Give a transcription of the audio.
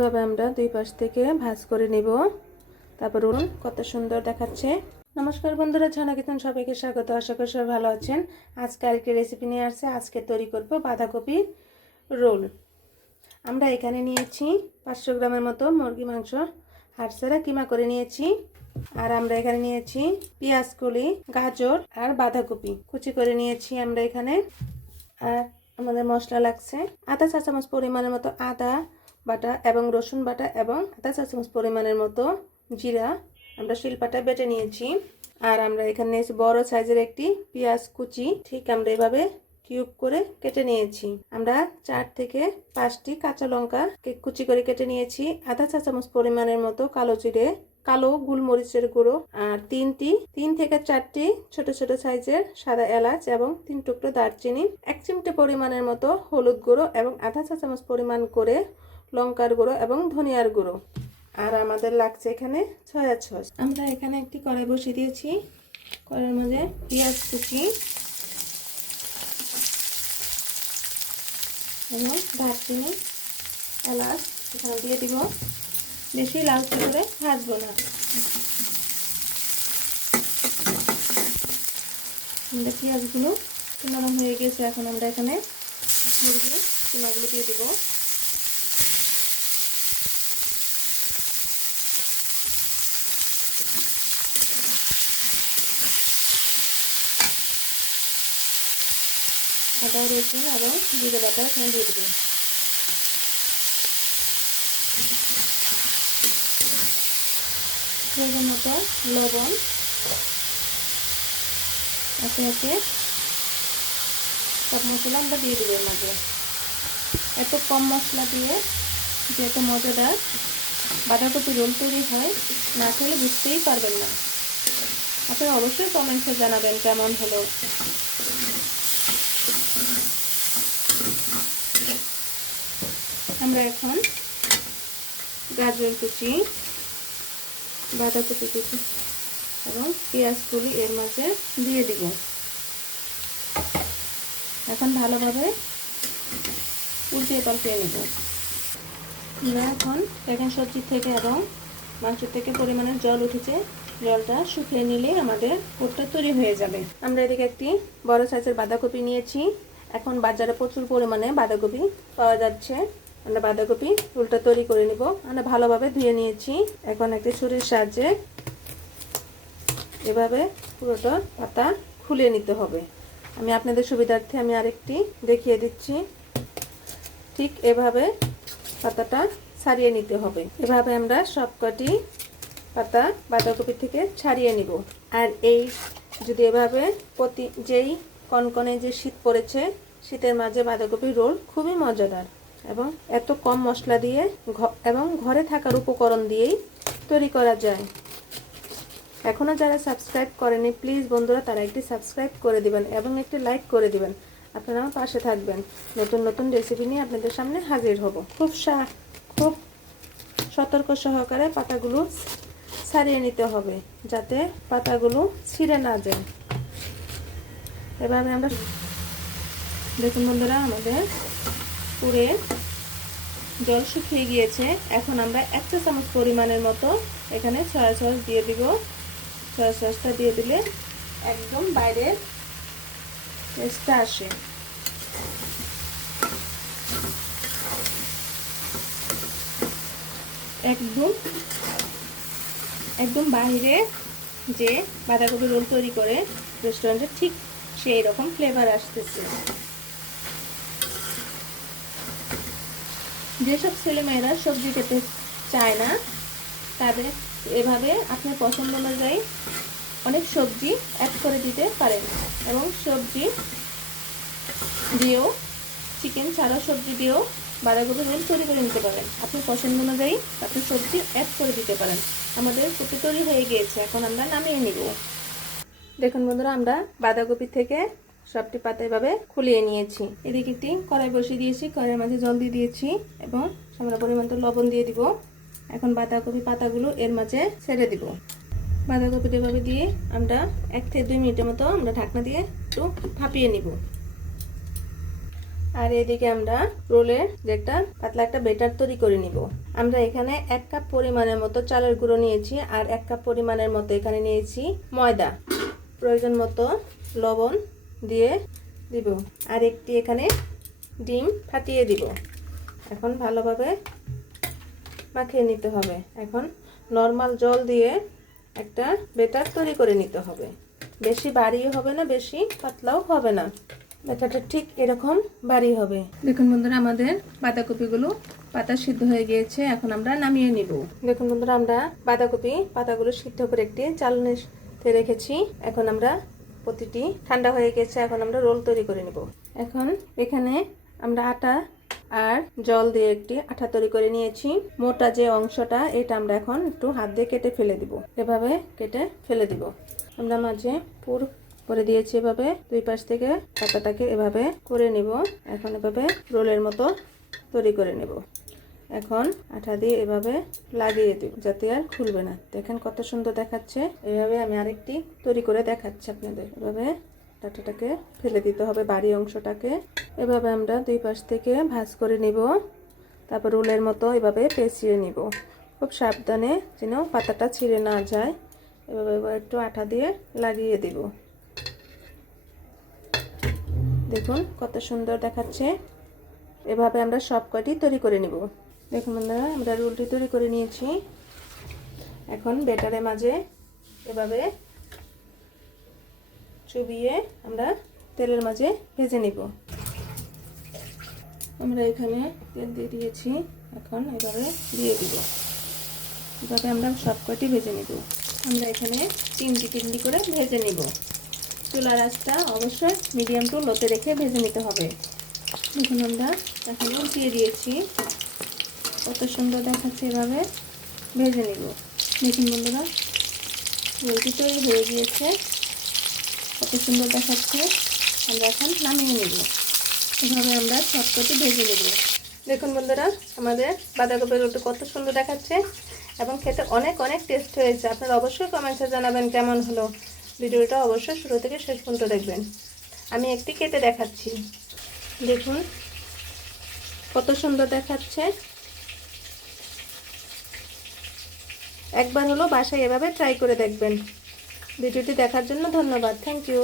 এভাবে আমরা দুই পাশ থেকে ভাঁজ করে নেব। তারপর কত সুন্দর দেখাচ্ছে। নমস্কার বন্ধুরা, ঝর্ণা কিচেন সবাইকে স্বাগত। আশা করি সবাই ভালো আছেন। আজকে আরেকটি রেসিপি নিয়ে আসছে। আজকে তৈরি করব বাঁধাকপির রোল। আমরা এখানে নিয়েছি 500 গ্রামের মতো মুরগি মাংস হাড় কিমা করে নিয়েছি। আর আমরা এখানে নিয়েছি পেঁয়াজ কলি, গাজর আর বাঁধাকপি কুচি করে নিয়েছি আমরা এখানে। আর আমাদের মশলা লাগছে আধা চা চামচ পরিমাণের মতো আদা বাটা এবং রসুন বাটা এবং আধা চা চামচ পরিমাণের মতো জিরা আমরা শিলপাটায় বেটে নিয়েছি। আর আমরা এখানে নিয়েছি বড় সাইজের একটি পেঁয়াজ কুচি, ঠিক আমরা এভাবে কিউব করে কেটে নিয়েছি। আমরা 4 থেকে 5টি কাঁচা লঙ্কা কুচি করে কেটে নিয়েছি। আধা চা চামচ পরিমাণের মতো কালো জিরে, কালো গোলমরিচের গুঁড়ো আর 3 থেকে 4টি ছোট ছোট সাইজের সাদা এলাচ এবং 3 টুকরো দারচিনি, 1 চিমটে পরিমাণের মতো হলুদ গুঁড়ো এবং আধা চা চামচ পরিমাণ করে লঙ্কার গুঁড়ো এবং ধনিয়ার গুঁড়ো। আর আমাদের লাগছে এখানে সয়া সস। আমরা এখানে একটি কড়াই বসিয়ে দিয়েছি। কড়াইয়ের মধ্যে পেঁয়াজ কুচি এবং দারচিনি এলাচ এখানে দিয়ে দিব। বেশি লালচে করে ভাজবো না। আমাদের পেঁয়াজগুলো নরম হয়ে গেছে। এখন আমরা এখানে মুরগি কিমাগুলো দিয়ে দেবো। আদা রসুন এবং জিরে বাটা এখানে দিয়ে দেবো। প্রয়োজন মতো লবণ একে একে সব মশলা আমরা দিয়ে দেবো এর মাঝে। এত কম মশলা দিয়ে যে এত মজাদার বাঁধাকপি রোল তৈরি হয়, না খেলে বুঝতেই পারবেন না। আপনারা অবশ্যই কমেন্টসে জানাবেন কেমন হলো। আমরা এখন গাজর কুচি, বাঁধাকপি কুচি এবং পেঁয়াজ কুচি এর মাঝে দিয়ে দিব। এখন ভালোভাবে উল্টিয়ে পাল্টিয়ে নেব। আমরা এখন সবজি থেকে এবং মাংস থেকে পরিমাণের জল উঠেছে, জলটা শুকিয়ে নিলে আমাদের পুরটা তৈরি হয়ে যাবে। আমরা এদিকে একটি বড় সাইজের বাঁধাকপি নিয়েছি। এখন বাজারে প্রচুর পরিমাণে বাঁধাকপি পাওয়া যাচ্ছে। আমরা বাঁধাকপি রোলটা তৈরি করে নিব। আমরা ভালোভাবে ধুয়ে নিয়েছি। এখন একটি ছুরির সাহায্যে এভাবে পুরোটা পাতা খুলে নিতে হবে। আমি আপনাদের সুবিধার্থে আমি আরেকটি দেখিয়ে দিচ্ছি। ঠিক এভাবে পাতাটা ছাড়িয়ে নিতে হবে। এভাবে আমরা সবকটি পাতা বাঁধাকপি থেকে ছাড়িয়ে নিব। আর এই যদি এভাবে যেই কনকনে যে শীত পড়েছে, শীতের মাঝে বাঁধাকপির রোল খুবই মজাদার এবং এত কম মশলা দিয়ে এবং ঘরে থাকার উপকরণ দিয়েই তৈরি করা যায়। এখনও যারা সাবস্ক্রাইব করেনি প্লিজ বন্ধুরা তারা একটি সাবস্ক্রাইব করে দিবেন এবং একটি লাইক করে দিবেন। আপনারা আমার পাশে থাকবেন। নতুন নতুন রেসিপি নিয়ে আপনাদের সামনে হাজির হব। খুব সতর্ক সহকারে পাতাগুলো ছাড়িয়ে নিতে হবে যাতে পাতাগুলো ছিঁড়ে না যায়। এভাবে আমরা দেখুন বন্ধুরা, আমাদের পুরে জল শুকিয়ে গিয়েছে। এখন আমরা 1 চা চামচ পরিমাণের মতো এখানে সয়া সস দিয়ে দিব। সয়া সসটা দিয়ে দিলে একদম বাইরের টেস্টটা আসে। একদম বাইরে যে বাঁধাকপি রোল তৈরি করে রেস্টুরেন্টে ঠিক সেই রকম ফ্লেভার আসতেছে। যেসব ছেলেমেয়েরা সবজি খেতে চায় না তাদের এভাবে আপনার পছন্দ অনুযায়ী অনেক সবজি অ্যাড করে দিতে পারেন এবং সবজি দিয়েও চিকেন ছাড়া সবজি দিয়েও বাঁধাকপি রোল তৈরি করে নিতে পারেন। আপনি পছন্দ অনুযায়ী আপনি সবজি অ্যাড করে দিতে পারেন। আমাদের পুরো তৈরি হয়ে গিয়েছে। এখন আমরা নামিয়ে নিব। দেখুন বন্ধুরা, আমরা বাঁধাকপি থেকে সবটি পাতা এভাবে খুলিয়ে নিয়েছি। এদিকে একটি কড়াই বসিয়ে দিয়েছি। কড়াইয়ের মাঝে জল দিয়ে দিয়েছি এবং সামান্য পরিমাণ লবণ দিয়ে দিব। এখন বাঁধাকপি পাতাগুলো এর মাঝে ছেড়ে দিব। বাঁধাকপি এভাবে দিয়ে আমরা 1 থেকে 2 মিনিটের মতো আমরা ঢাকনা দিয়ে একটু ভাপিয়ে নিব। আর এদিকে আমরা রোলের যে একটা পাতলা একটা বেটার তৈরি করে নিব। আমরা এখানে 1 কাপ পরিমাণের মতো চালের গুঁড়ো নিয়েছি আর 1 কাপ পরিমাণের মতো এখানে নিয়েছি ময়দা। প্রয়োজন মতো লবণ দিয়ে দিব আর একটি এখানে ডিম ফাটিয়ে দিব। এখন ভালোভাবে মাখিয়ে নিতে হবে। এখন নরমাল জল দিয়ে একটা বেটার তৈরি করে নিতে হবে। বেশি ভারীও হবে না, বেশি পাতলাও হবে না, ব্যাটারটা ঠিক এরকম ভারী হবে। দেখুন বন্ধুরা, আমাদের বাঁধাকপিগুলো পাতা সিদ্ধ হয়ে গিয়েছে। এখন আমরা নামিয়ে নিব। দেখুন বন্ধুরা, আমরা বাঁধাকপি পাতাগুলো সিদ্ধ করে একটি চালনিতে রেখেছি। এখন আমরা প্রতিটি ঠান্ডা হয়ে গেছে। এখন আমরা রোল তৈরি করে নিব। এখন এখানে আমরা আটা আর জল দিয়ে একটি আঠা তৈরি করে নিয়েছি। মোটা যে অংশটা এটা আমরা এখন একটু হাত দিয়ে কেটে ফেলে দিব। এভাবে কেটে ফেলে দিব। আমরা মাঝে পুর করে দিয়েছি। এভাবে দুই পাশ থেকে পাতাটাকে এভাবে করে নিব। এখন এভাবে রোলের মতো তৈরি করে নেব। এখন আঠা দিয়ে এভাবে লাগিয়ে দিব যাতে আর খুলবে না। দেখেন কত সুন্দর দেখাচ্ছে। এভাবে আমি আরেকটি তৈরি করে দেখাচ্ছি আপনাদের। এভাবে আটাটাকে ফেলে দিতে হবে, বাড়ি অংশটাকে। এভাবে আমরা দুই পাশ থেকে ভাঁজ করে নিব। তারপর রোলের মতো এভাবে পেঁচিয়ে নিব। খুব সাবধানে যেন পাতাটা ছিঁড়ে না যায়। এভাবে একটু আঠা দিয়ে লাগিয়ে দিব। দেখুন কত সুন্দর দেখাচ্ছে। এভাবে আমরা সব কয়টি তৈরি করে নিব। দেখুন বন্ধুরা, আমরা রোলটি তৈরি করে নিয়েছি। এখন বেটারের মাঝে এভাবে চুবিয়ে আমরা তেলের মাঝে ভেজে নিব। আমরা এখানে তেল দিয়ে দিয়েছি। এখন এভাবে দিয়ে দিব। এভাবে আমরা সব কয়টি ভেজে নিব। আমরা এখানে তিনটি করে ভেজে নিব। চুলার আঁচটা অবশ্যই মিডিয়াম টু লোতে রেখে ভেজে নিতে হবে। দেখুন আমরা এখানে উঠিয়ে দিয়েছি। কত সুন্দর দেখাচ্ছে। এভাবে ভেজে নিব। দেখুন বন্ধুরা, রোলটি তৈরি হয়ে গিয়েছে। কত সুন্দর দেখাচ্ছে। আমরা এখন নামিয়ে নেব। এভাবে আমরা সবকটি ভেজে নেব। দেখুন বন্ধুরা, আমাদের বাঁধাকপি রোলটি কত সুন্দর দেখাচ্ছে এবং খেতে অনেক অনেক টেস্ট হয়েছে। আপনারা অবশ্যই কমেন্টে জানাবেন কেমন হলো। ভিডিওটা অবশ্যই শুরু থেকে শেষ পর্যন্ত দেখবেন। আমি একটি কেটে দেখাচ্ছি। দেখুন কত সুন্দর দেখাচ্ছে। একবার হলো বাসায় এভাবে ট্রাই করে দেখবেন। ভিডিওটি দেখার জন্য ধন্যবাদ। Thank you.